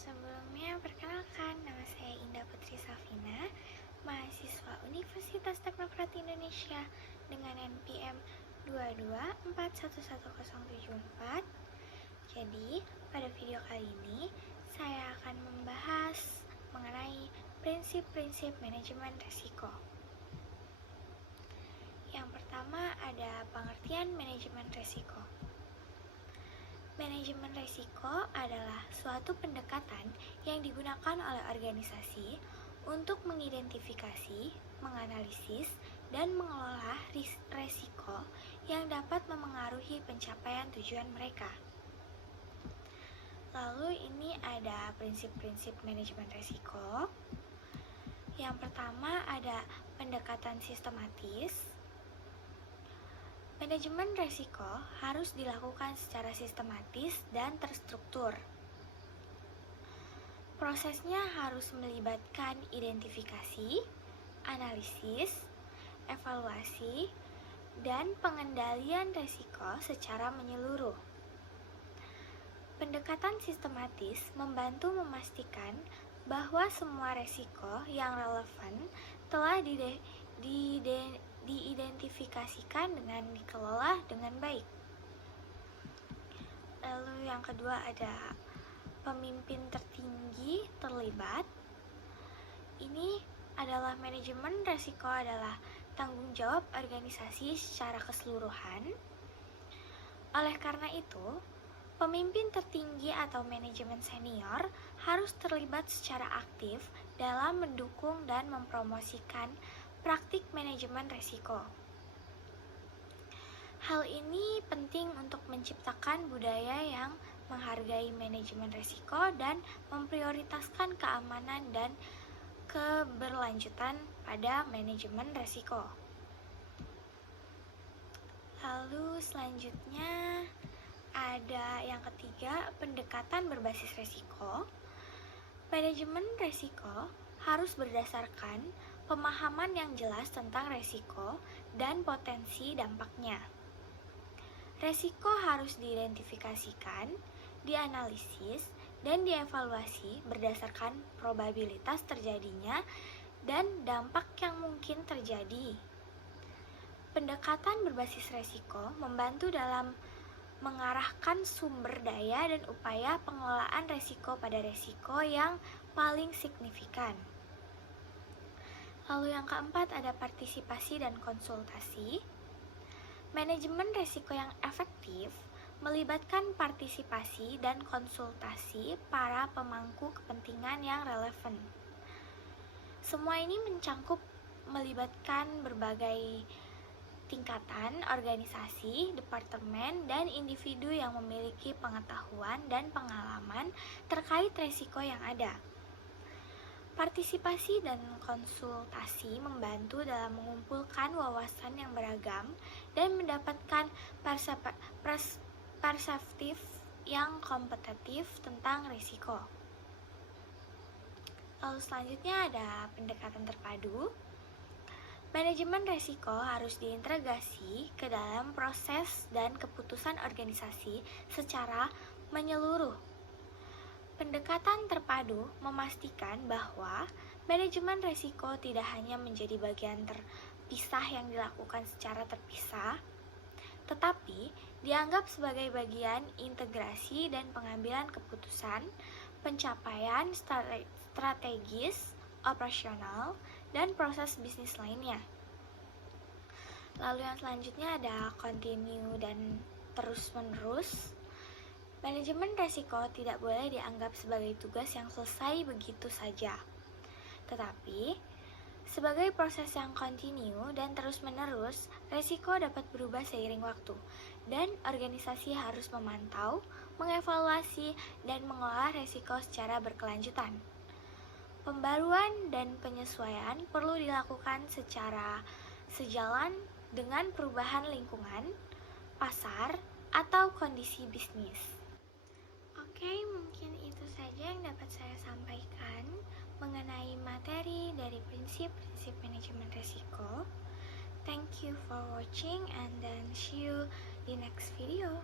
Sebelumnya, perkenalkan, nama saya Indah Putri Safina, mahasiswa Universitas Teknokrat Indonesia dengan NPM 224111074. Jadi, pada video kali ini, saya akan membahas mengenai prinsip-prinsip manajemen risiko. Yang pertama ada pengertian manajemen risiko. Manajemen risiko adalah suatu pendekatan yang digunakan oleh organisasi untuk mengidentifikasi, menganalisis, dan mengelola risiko yang dapat memengaruhi pencapaian tujuan mereka. Lalu ini ada prinsip-prinsip manajemen risiko. Yang pertama ada pendekatan sistematis. Manajemen risiko harus dilakukan secara sistematis dan terstruktur. Prosesnya harus melibatkan identifikasi, analisis, evaluasi, dan pengendalian risiko secara menyeluruh. Pendekatan sistematis membantu memastikan bahwa semua risiko yang relevan telah diidentifikasikan dengan dikelola dengan baik. Lalu yang kedua ada pemimpin tertinggi terlibat. Ini adalah manajemen risiko adalah tanggung jawab organisasi secara keseluruhan. Oleh karena itu, pemimpin tertinggi atau manajemen senior harus terlibat secara aktif dalam mendukung dan mempromosikan praktik manajemen risiko. Hal ini penting untuk menciptakan budaya yang menghargai manajemen risiko dan memprioritaskan keamanan dan keberlanjutan pada manajemen risiko. Lalu selanjutnya ada yang ketiga, pendekatan berbasis risiko. Manajemen risiko harus berdasarkan pemahaman yang jelas tentang risiko dan potensi dampaknya. Risiko harus diidentifikasikan, dianalisis, dan dievaluasi berdasarkan probabilitas terjadinya dan dampak yang mungkin terjadi. Pendekatan berbasis risiko membantu dalam mengarahkan sumber daya dan upaya pengelolaan risiko pada risiko yang paling signifikan. Lalu yang keempat ada partisipasi dan konsultasi. Manajemen risiko yang efektif melibatkan partisipasi dan konsultasi para pemangku kepentingan yang relevan. Semua ini melibatkan berbagai tingkatan, organisasi, departemen, dan individu yang memiliki pengetahuan dan pengalaman terkait risiko yang ada. Partisipasi dan konsultasi membantu dalam mengumpulkan wawasan yang beragam dan mendapatkan perspektif yang kompetitif tentang risiko. Lalu selanjutnya ada pendekatan terpadu. Manajemen risiko harus diintegrasi ke dalam proses dan keputusan organisasi secara menyeluruh. Pendekatan terpadu memastikan bahwa manajemen risiko tidak hanya menjadi bagian terpisah yang dilakukan secara terpisah, tetapi dianggap sebagai bagian integrasi dan pengambilan keputusan, pencapaian strategis, operasional, dan proses bisnis lainnya. Lalu yang selanjutnya ada continue dan terus-menerus. Manajemen risiko tidak boleh dianggap sebagai tugas yang selesai begitu saja, tetapi sebagai proses yang continue dan terus-menerus. Risiko dapat berubah seiring waktu, dan organisasi harus memantau, mengevaluasi, dan mengolah risiko secara berkelanjutan. Pembaruan dan penyesuaian perlu dilakukan secara sejalan dengan perubahan lingkungan, pasar, atau kondisi bisnis. Oke, mungkin itu saja yang dapat saya sampaikan mengenai materi dari prinsip-prinsip manajemen risiko. Thank you for watching and then see you di next video.